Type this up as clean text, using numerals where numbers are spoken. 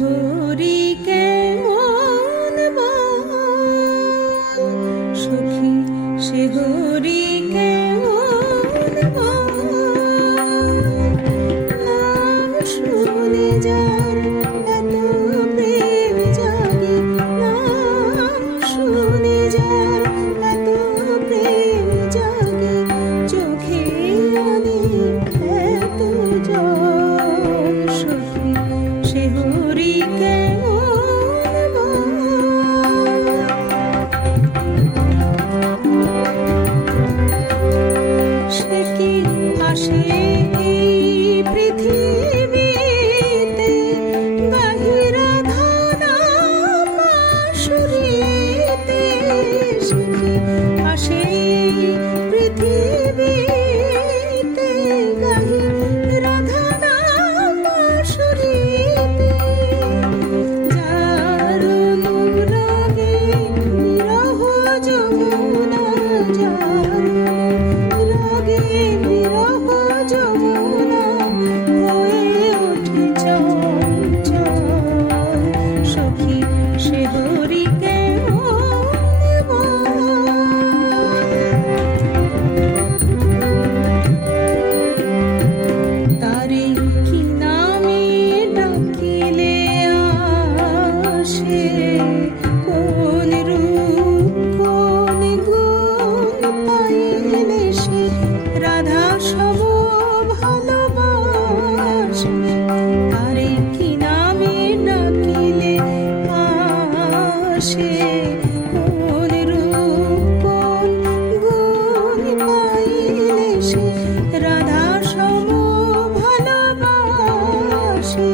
হরি কেমন বল সখী, সে হরি কেমন বল, নাম শুনে যার এত প্রেম জাগে, নাম শুনে যার এত প্রেম জাগে, চোখে আনে এত জল সখী, সে হরি কেমন বল। সে কি আসে এই পৃথিবীতে, বাহিরা ধানা বাঁশুরিতে, সে কি আসে এই পৃথিবীতে, বাহিরা ধানা বাঁশুরিতে, যার অনুরাগে বিরহ যমুনা, যার অনুরাগে বিরহ যমুনা হয়ে ওঠে চঞ্চল সখী, সে হরি কেমন বল। তারে কি নামে ডাকিলে আসে, কোন রূপ কোন গুণ পাইলে সে রাধা সম ভালোবাসে, তারে কি নামে ডাকিলে আসে, কোন রূপ কোন গুণ পাইলে সে রাধা সম ভালোবাসে।